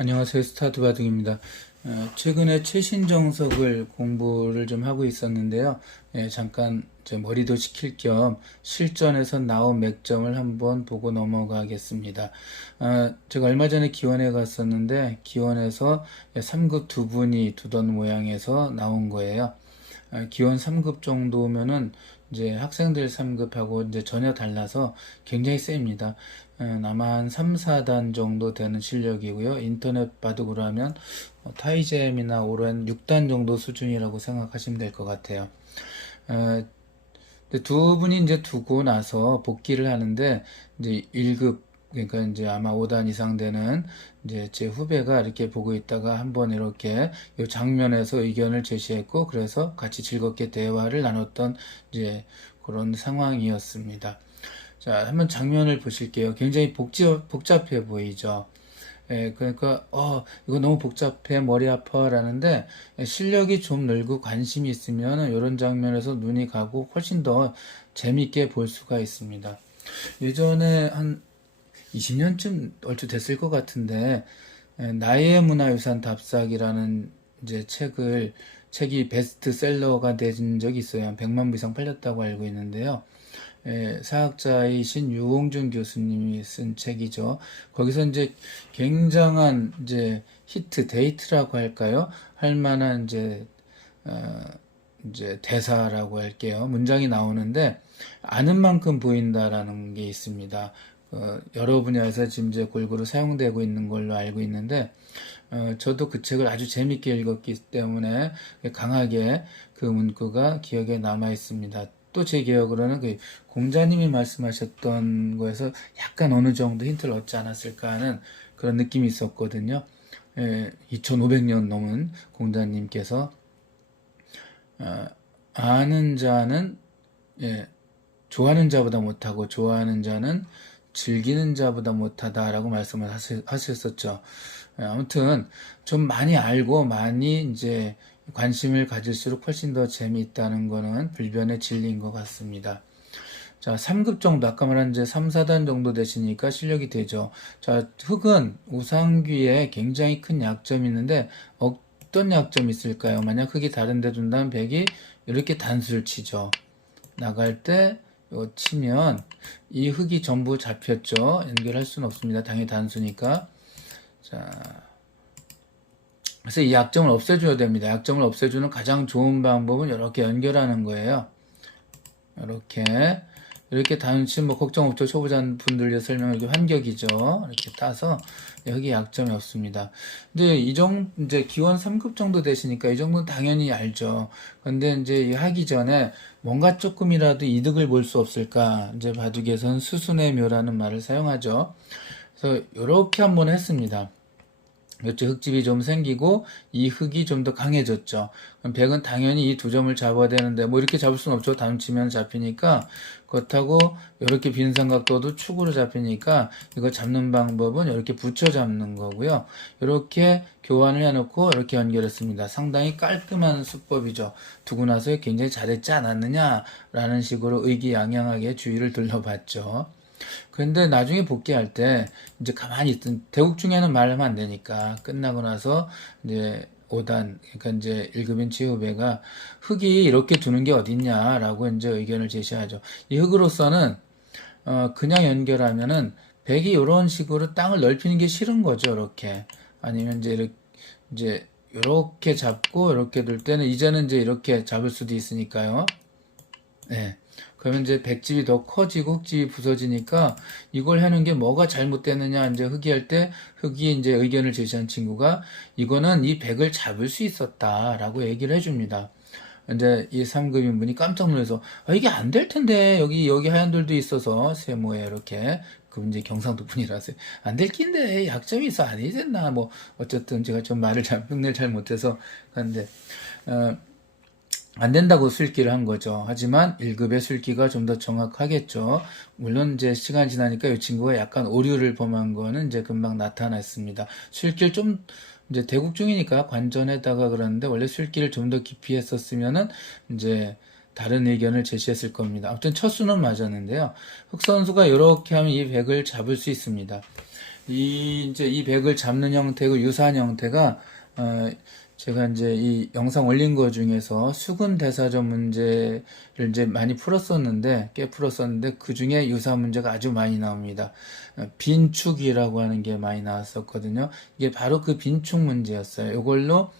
안녕하세요. 스타트 바둑입니다. 최근에 최신 정석을 공부를 좀 하고 있었는데요. 잠깐 제 머리도 식힐 겸 실전에서 나온 맥점을 한번 보고 넘어가겠습니다. 제가 얼마 전에 기원에 갔었는데 기원에서 3급 두 분이 두던 모양에서 나온 거예요. 기원 3급 정도면은 이제 학생들 3급하고 이제 전혀 달라서 굉장히 셉니다. 아마 한 3, 4단 정도 되는 실력이고요. 인터넷 바둑으로 하면 타이잼이나 오렌 6단 정도 수준이라고 생각하시면 될 것 같아요. 어, 근데 두 분이 이제 두고 나서 복귀를 하는데 이제 1급 그러니까 이제 아마 5단 이상 되는 이제 제 후배가 이렇게 보고 있다가 한번 이렇게 이 장면에서 의견을 제시했고 그래서 같이 즐겁게 대화를 나눴던 이제 그런 상황이었습니다. 자, 한번 장면을 보실게요. 굉장히 복잡해 보이죠. 그러니까, 이거 너무 복잡해, 머리 아파, 라는데, 실력이 좀 늘고 관심이 있으면 이런 장면에서 눈이 가고 훨씬 더 재밌게 볼 수가 있습니다. 예전에 한 20년쯤 얼추 됐을 것 같은데, 나의 문화유산 답사기라는 이제 책이 베스트셀러가 된 적이 있어요. 한 100만 부 이상 팔렸다고 알고 있는데요. 사학자이신 유홍준 교수님이 쓴 책이죠. 거기서 이제 굉장한 이제 히트 데이트라고 할까요? 할 만한 어, 이제 대사라고 할게요. 문장이 나오는데 아는 만큼 보인다라는 게 있습니다. 여러 분야에서 지금 이제 골고루 사용되고 있는 걸로 알고 있는데 저도 그 책을 아주 재밌게 읽었기 때문에 강하게 그 문구가 기억에 남아 있습니다. 또 제 기억으로는 그 공자님이 말씀하셨던 거에서 약간 어느 정도 힌트를 얻지 않았을까 하는 그런 느낌이 있었거든요. 2500년 넘은 공자님께서 아는 자는 좋아하는 자보다 못하고 좋아하는 자는 즐기는 자보다 못하다라고 말씀을 하셨었죠. 아무튼 좀 많이 알고 많이 이제 관심을 가질수록 훨씬 더 재미있다는 거는 불변의 진리인 것 같습니다. 자, 3급 정도, 아까 말한 이제 3, 4단 정도 되시니까 실력이 되죠. 자, 흑은 우상귀에 굉장히 큰 약점이 있는데 어떤 약점이 있을까요? 만약 흑이 다른 데 둔다면 백이 이렇게 단수를 치죠. 나갈 때 이거 치면 이 흑이 전부 잡혔죠. 연결할 수는 없습니다. 당연히 단수니까. 자, 그래서 이 약점을 없애줘야 됩니다. 약점을 없애주는 가장 좋은 방법은 이렇게 연결하는 거예요. 이렇게 단순 뭐 걱정 없죠. 초보자분들 설명을 이렇게 환격이죠. 이렇게 따서 여기 약점이 없습니다. 근데 이제 기원 3급 정도 되시니까 이 정도는 당연히 알죠. 근데 이제 하기 전에 뭔가 조금이라도 이득을 볼 수 없을까? 이제 바둑에서는 수순의 묘라는 말을 사용하죠. 그래서 이렇게 한번 했습니다. 이쪽 흙집이 좀 생기고 이 흙이 좀 더 강해졌죠. 그럼 백은 당연히 이 두 점을 잡아야 되는데 뭐 이렇게 잡을 수는 없죠. 다음 치면 잡히니까 그렇다고 이렇게 빈 삼각도도 축으로 잡히니까 이거 잡는 방법은 이렇게 붙여 잡는 거고요. 이렇게 교환을 해놓고 이렇게 연결했습니다. 상당히 깔끔한 수법이죠. 두고 나서 굉장히 잘했지 않았느냐라는 식으로 의기양양하게 주위를 둘러봤죠. 그런데 나중에 복귀할 때 이제 가만히 있던 대국 중에는 말하면 안 되니까 끝나고 나서 이제 5단 그러니까 이제 1급인 지후배가 흙이 이렇게 두는 게 어딨냐라고 이제 의견을 제시하죠. 이 흙으로서는 그냥 연결하면은 백이 이런 식으로 땅을 넓히는 게 싫은 거죠. 이렇게 아니면 이제 이렇게 잡고 이렇게 둘 때는 이제는 이제 이렇게 잡을 수도 있으니까요. 네. 그러면 이제 백집이 더 커지고 흙집이 부서지니까 이걸 하는 게 뭐가 잘못됐느냐 이제 흑의할 때 흑이 이제 의견을 제시한 친구가 이거는 이 백을 잡을 수 있었다라고 얘기를 해줍니다. 이제 이 3급인 분이 깜짝 놀라서 이게 안 될 텐데 여기 하얀 돌도 있어서 세모에 이렇게 그 이제 경상도 분이라서 안 될 낀데 약점이 있어 아니지 됐나 뭐 어쨌든 제가 좀 흉내를 잘 못해서 그런데 안 된다고 술기를 한 거죠. 하지만 1급의 술기가 좀 더 정확하겠죠. 물론 이제 시간이 지나니까 이 친구가 약간 오류를 범한 거는 이제 금방 나타났습니다. 술기를 좀 이제 대국 중이니까 관전에다가 그러는데 원래 술기를 좀 더 깊이 했었으면은 이제 다른 의견을 제시했을 겁니다. 아무튼 첫 수는 맞았는데요. 흑 선수가 이렇게 하면 이 백을 잡을 수 있습니다. 이제 이 백을 잡는 형태고 유사한 형태가, 제가 이제 이 영상 올린 거 중에서 수근 대사점 문제를 이제 많이 풀었었는데, 꽤 풀었었는데, 그 중에 유사 문제가 아주 많이 나옵니다. 빈축이라고 하는 게 많이 나왔었거든요. 이게 바로 그 빈축 문제였어요. 이걸로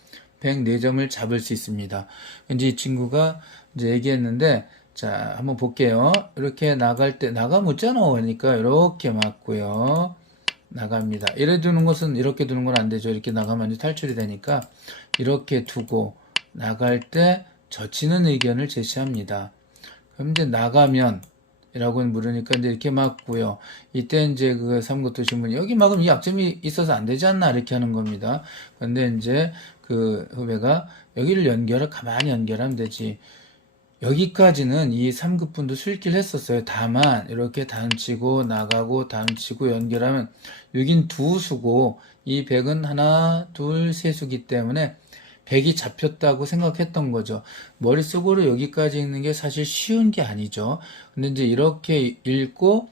104점을 잡을 수 있습니다. 이제 이 친구가 이제 얘기했는데, 자, 한번 볼게요. 이렇게 나갈 때, 나가 묻잖아. 그러니까 이렇게 맞고요. 나갑니다. 이래 두는 것은 이렇게 두는 건 안 되죠. 이렇게 나가면 이제 탈출이 되니까 이렇게 두고 나갈 때 젖히는 의견을 제시합니다. 그럼 이제 나가면 이라고 물으니까 이제 이렇게 맞고요. 이때 이제 그 삼국 두신 분이 여기 막으면 이 약점이 있어서 안 되지 않나 이렇게 하는 겁니다. 근데 이제 그 후배가 여기를 가만히 연결하면 되지. 여기까지는 이 3급분도 수익기를 했었어요. 다만 이렇게 단치고 나가고 단치고 연결하면 여긴 두 수고 이 100은 하나 둘 세 수기 때문에 100이 잡혔다고 생각했던 거죠. 머릿속으로 여기까지 읽는 게 사실 쉬운 게 아니죠. 근데 이제 이렇게 읽고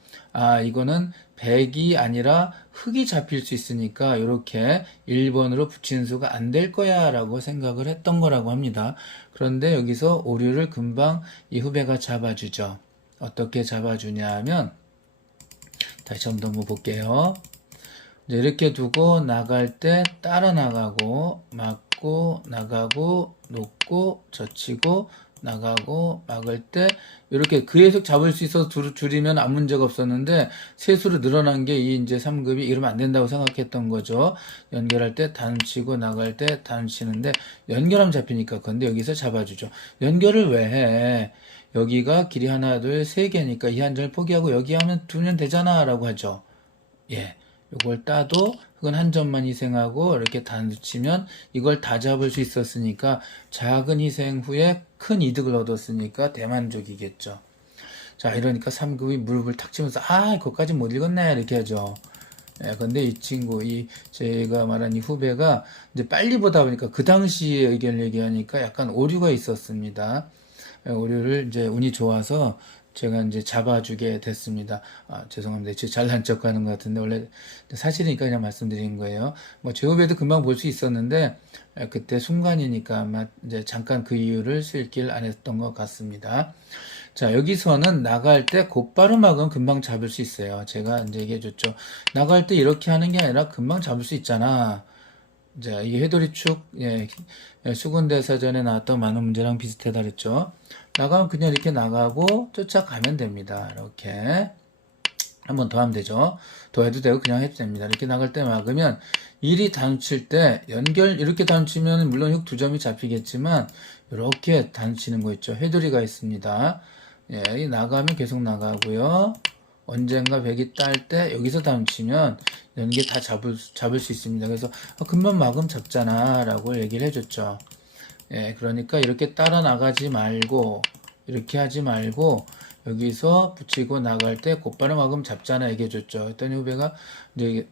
이거는 100이 아니라 흙이 잡힐 수 있으니까 이렇게 1번으로 붙인 수가 안 될 거야 라고 생각을 했던 거라고 합니다. 그런데 여기서 오류를 금방 이 후배가 잡아주죠. 어떻게 잡아주냐 하면 다시 한번 더 볼게요. 이제 이렇게 두고 나갈 때 따라 나가고 막고 나가고 놓고 젖히고 나가고 막을 때 이렇게 계속 잡을 수 있어서 줄이면 아무 문제가 없었는데 세수로 늘어난 게 이 이제 3급이 이러면 안 된다고 생각했던 거죠. 연결할 때 단치고 나갈 때 단치는데 연결하면 잡히니까 근데 여기서 잡아주죠. 연결을 왜 해? 여기가 길이 하나 둘 세 개니까 이 한 점을 포기하고 여기 하면 두면 되잖아 라고 하죠. 예. 이걸 따도 흙은 한 점만 희생하고 이렇게 단수 치면 이걸 다 잡을 수 있었으니까 작은 희생 후에 큰 이득을 얻었으니까 대만족이겠죠. 자, 이러니까 3급이 무릎을 탁 치면서 그것까지 못 읽었네 이렇게 하죠. 예, 근데 이 친구, 제가 말한 이 후배가 이제 빨리 보다 보니까 그 당시의 의견을 얘기하니까 약간 오류가 있었습니다. 오류를 이제 운이 좋아서 제가 이제 잡아주게 됐습니다. 죄송합니다. 지금 잘난 척 하는 것 같은데, 원래 사실이니까 그냥 말씀드린 거예요. 제 후배도 금방 볼 수 있었는데, 그때 순간이니까 아마 이제 잠깐 그 이유를 쓸길 안 했던 것 같습니다. 자, 여기서는 나갈 때 곧바로 막으면 금방 잡을 수 있어요. 제가 이제 얘기해줬죠. 나갈 때 이렇게 하는 게 아니라 금방 잡을 수 있잖아. 자, 이 해돌이축, 수군대사전에 나왔던 많은 문제랑 비슷하다 그랬죠. 나가면 그냥 이렇게 나가고 쫓아가면 됩니다. 이렇게. 한 번 더 하면 되죠. 더 해도 되고 그냥 해도 됩니다. 이렇게 나갈 때 막으면 일이 단추칠 때 이렇게 단추면 물론 흙 두 점이 잡히겠지만 이렇게 단추치는 거 있죠. 해돌이가 있습니다. 예, 나가면 계속 나가고요. 언젠가 100이 딸 때 여기서 단추치면 연계 다 잡을 수 있습니다. 그래서 금방 막으면 잡잖아 라고 얘기를 해줬죠. 예, 그러니까 이렇게 따라 나가지 말고 이렇게 하지 말고 여기서 붙이고 나갈 때 곧바로 막으면 잡잖아 얘기해줬죠. 했더니 후배가 이제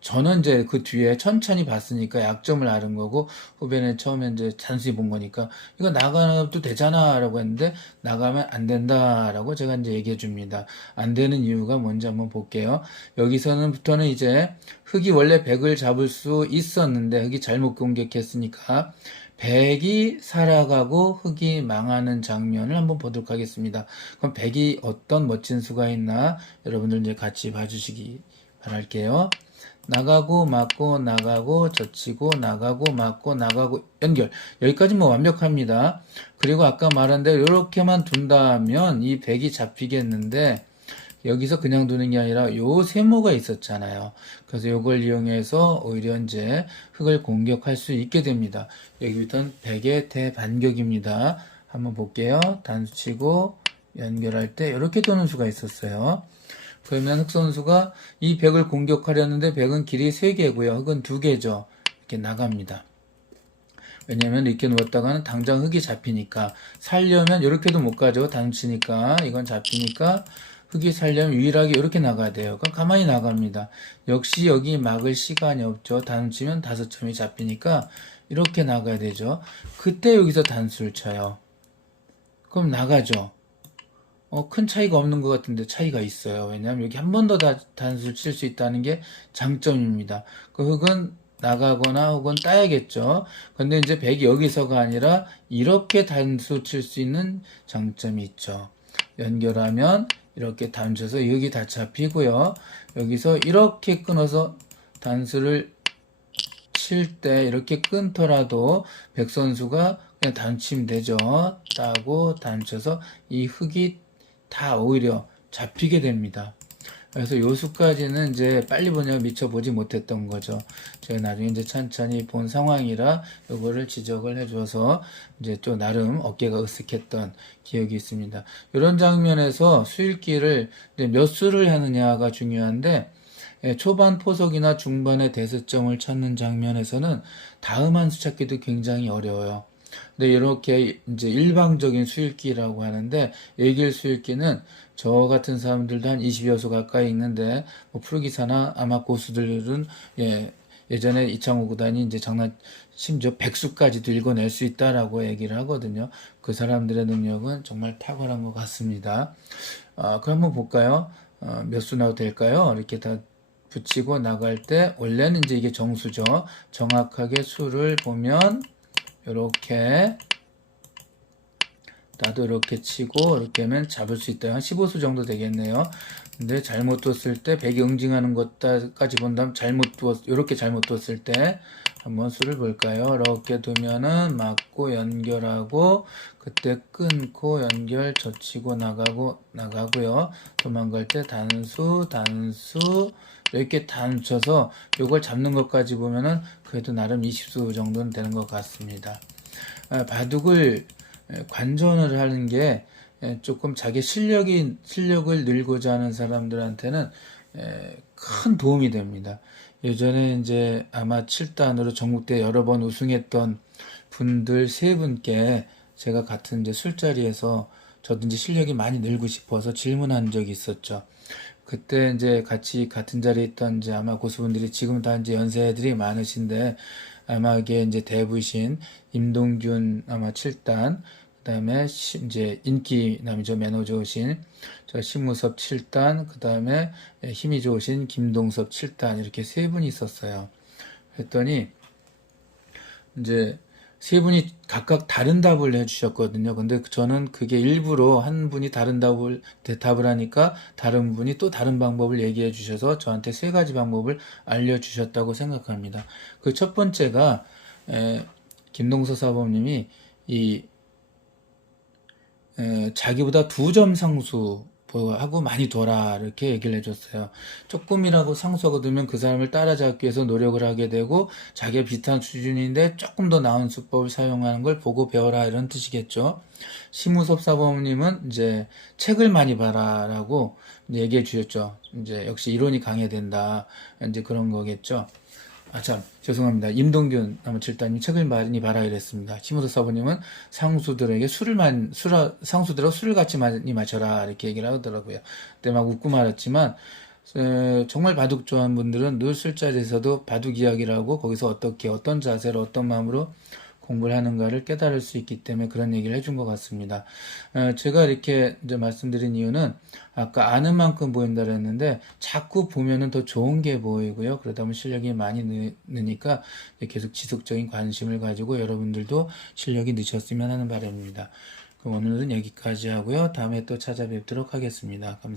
저는 이제 그 뒤에 천천히 봤으니까 약점을 아는 거고 후배는 처음에 이제 단순히 본 거니까 이거 나가도 되잖아 라고 했는데 나가면 안 된다라고 제가 이제 얘기해 줍니다. 안 되는 이유가 뭔지 한번 볼게요. 여기서는부터는 이제 흙이 원래 100을 잡을 수 있었는데 흙이 잘못 공격했으니까 100이 살아가고 흙이 망하는 장면을 한번 보도록 하겠습니다. 그럼 100이 어떤 멋진 수가 있나 여러분들 이제 같이 봐주시기 바랄게요. 나가고 맞고 나가고 젖히고 나가고 맞고 나가고 연결 여기까지 뭐 완벽합니다. 그리고 아까 말한 대로 이렇게만 둔다면 이 100이 잡히겠는데 여기서 그냥 두는 게 아니라 요 세모가 있었잖아요. 그래서 요걸 이용해서 오히려 이제 흙을 공격할 수 있게 됩니다. 여기부터는 100의 대반격입니다. 한번 볼게요. 단수 치고 연결할 때 이렇게 도는 수가 있었어요. 그러면 흙 선수가 이 100을 공격하려는데 100은 길이 3개고요. 흙은 2개죠. 이렇게 나갑니다. 왜냐면 이렇게 누웠다가는 당장 흙이 잡히니까 살려면 이렇게도 못 가죠. 단치니까 이건 잡히니까 흙이 살려면 유일하게 이렇게 나가야 돼요. 그럼 가만히 나갑니다. 역시 여기 막을 시간이 없죠. 단치면 5점이 잡히니까 이렇게 나가야 되죠. 그때 여기서 단수를 쳐요. 그럼 나가죠. 큰 차이가 없는 것 같은데 차이가 있어요. 왜냐하면 여기 한 번 더 단수를 칠 수 있다는 게 장점입니다. 그 흙은 나가거나 혹은 따야겠죠. 근데 이제 백이 여기서가 아니라 이렇게 단수 칠 수 있는 장점이 있죠. 연결하면 이렇게 단수해서 여기 다 잡히고요. 여기서 이렇게 끊어서 단수를 칠 때 이렇게 끊더라도 백 선수가 그냥 단치면 되죠. 따고 단쳐서 이 흙이 다 오히려 잡히게 됩니다. 그래서 요 수까지는 이제 빨리 보냐고 미처 보지 못했던 거죠. 제가 나중에 이제 천천히 본 상황이라 요거를 지적을 해줘서 이제 또 나름 어깨가 으쓱했던 기억이 있습니다. 이런 장면에서 수읽기를 몇 수를 하느냐가 중요한데, 초반 포석이나 중반의 대수점을 찾는 장면에서는 다음 한 수 찾기도 굉장히 어려워요. 근데 이렇게 이제 일방적인 수읽기라고 하는데, 예길 수읽기는 저 같은 사람들도 한 20여 수 가까이 있는데, 뭐 프로기사나 아마 고수들은 예전에 이창호 구단이 이제 심지어 100수까지도 읽어낼 수 있다라고 얘기를 하거든요. 그 사람들의 능력은 정말 탁월한 것 같습니다. 그럼 한번 볼까요? 몇 수 나도 될까요? 이렇게 다 붙이고 나갈 때 원래는 이제 이게 정수죠. 정확하게 수를 보면 이렇게 나도 이렇게 치고 이렇게 하면 잡을 수 있다. 한 15수 정도 되겠네요. 근데 잘못 뒀을 때 백이 응징하는 것까지 본다면 이렇게 잘못 뒀을 때 한번 수를 볼까요? 이렇게 두면은 맞고 연결하고 그때 끊고 연결 젖히고 나가고요. 도망갈 때 단수 이렇게 단쳐서 요걸 잡는 것까지 보면은 그래도 나름 20수 정도는 되는 것 같습니다. 바둑을 관전을 하는 게 조금 자기 실력을 늘고자 하는 사람들한테는 큰 도움이 됩니다. 예전에 이제 아마 7단으로 전국대 여러 번 우승했던 분들 세 분께 제가 같은 이제 술자리에서 저도 이제 실력이 많이 늘고 싶어서 질문한 적이 있었죠. 그때 이제 같이 같은 자리에 있던 이제 아마 고수분들이 지금 다 이제 연세들이 많으신데 아마 이게 이제 대부신 임동균 아마 7단 그다음에 이제 인기남이죠. 매너 좋으신 저 심무섭 7단 그다음에 힘이 좋으신 김동섭 7단 이렇게 세 분이 있었어요. 그랬더니 이제 세 분이 각각 다른 답을 해주셨거든요. 근데 저는 그게 일부러 한 분이 다른 대답을 하니까 다른 분이 또 다른 방법을 얘기해 주셔서 저한테 세 가지 방법을 알려주셨다고 생각합니다. 그 첫 번째가, 김동서 사범님이 자기보다 2점 상수하고 많이 둬라 이렇게 얘기를 해줬어요. 조금이라고 상수가 두면 그 사람을 따라잡기 위해서 노력을 하게 되고 자기가 비슷한 수준인데 조금 더 나은 수법을 사용하는 걸 보고 배워라 이런 뜻이겠죠. 심우섭 사범님은 이제 책을 많이 봐라라고 얘기해 주셨죠. 이제 역시 이론이 강해야 된다 이제 그런 거겠죠. 죄송합니다. 임동균 아마 7단님 책을 많이 봐라 이랬습니다. 심우섭 사부님은 상수들에게 상수들하고 술을 같이 많이 마셔라 이렇게 얘기를 하더라고요. 그때 막 웃고 말았지만 정말 바둑 좋아하는 분들은 늘 술자리에서도 바둑 이야기를 하고 거기서 어떤 자세로 어떤 마음으로 공부를 하는가를 깨달을 수 있기 때문에 그런 얘기를 해준 것 같습니다. 제가 이렇게 이제 말씀드린 이유는 아까 아는 만큼 보인다 그랬는데 자꾸 보면은 더 좋은 게 보이고요. 그러다 보면 실력이 많이 느니까 계속 지속적인 관심을 가지고 여러분들도 실력이 느셨으면 하는 바람입니다. 그럼 오늘은 여기까지 하고요. 다음에 또 찾아뵙도록 하겠습니다. 감사합니다.